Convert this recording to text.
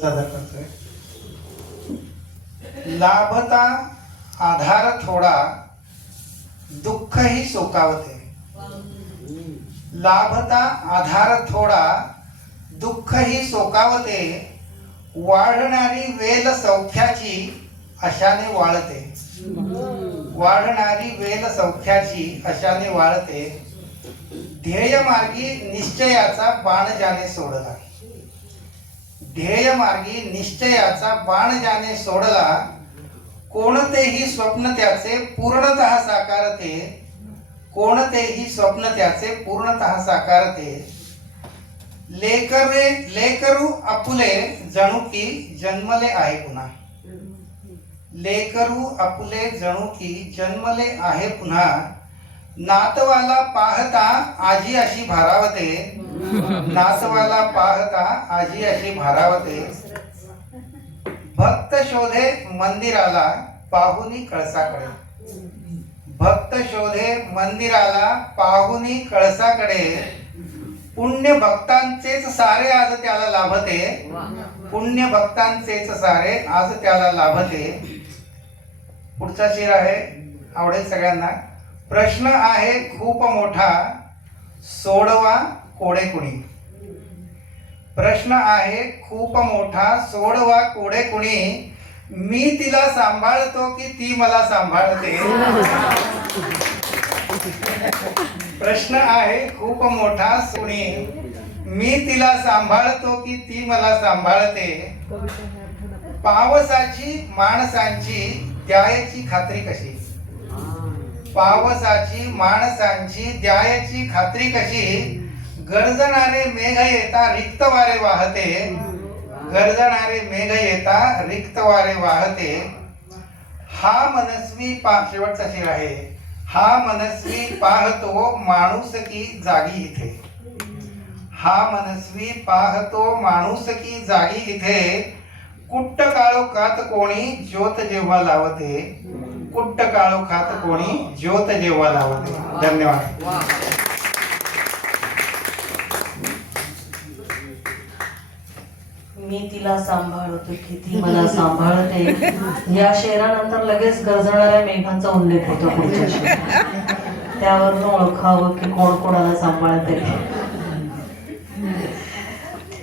सादर करतोय. लाभता आधार थोडा, दुःखही सोकावते. लाभता आधार थोडा, दुःखही सोकावते. वाढणारी वेल सौख्याची अशाने वाळते. वाढणारी वेल सौख्याची अशाने वाळते. ध्येय मार्गी निश्चयाचा बाण ज्याने सोडला. ध्येय मार्गी निश्चयाचा बाण ज्याने सोडला. कोणतेही स्वप्न त्याचे पूर्णतः साकारते. कोणतेही स्वप्न त्याचे पूर्णतः साकारते. लेकरू आपुले जणू की जन्मले आहे पुन्हा. लेकरू आपुले जणू की जन्मले आहे पुन्हा. नातवाला पाहता आजी अशी भारावते. नातवाला पाहता आजी अशी भारावते. भक्त शोधे मंदिराला पाहुनी कळसाकडे. भक्त शोधे मंदिराला पाहुनी कळसाकडे. पुण्य भक्तांचेच सारे आज त्याला लाभते. पुण्य भक्तांचेच सारे आज त्याला लाभते. पुढचा शेर आहे, आवडेल सगळ्यांना. प्रश्न आहे खूप मोठा, सोडवा कोडे कुणी. प्रश्न आहे खूप मोठा, सोडवा कोडे कुणी. मी तिला सांभाळतो की ती मला सांभाळते. प्रश्न आहे खूप मोठा, सोणी. मी तिला सांभाळतो की ती मला सांभाळते. पावसाची माणसांची द्यायची खात्री कशी. पावसाची माणसांची द्यायची खात्री कशी. गरजणारे मेघ येता रिक्त वारे वाहते. गरजणारे मेघ येता रिक्त वारे वाहते. हा मनस्वी शेवटचा शेर आहे. हा मनस्वी पाहतो माणूस की जागी इथे. हा मनस्वी पाहतो माणूस की जागी इथे. कुट्ट काळोखात कोणी ज्योत जेव्हा लावते. कुट्ट काळोखात कोणी ज्योत जेव्हा लावते. धन्यवाद. मी तिला सांभाळतो की ती मला सांभाळते. या शेरानंतर लगेच गरजणाऱ्या मेघांचा उल्लेख होतो पुढच्या शेरात. त्यावरून ओळखावं की कोण कोणाला सांभाळते.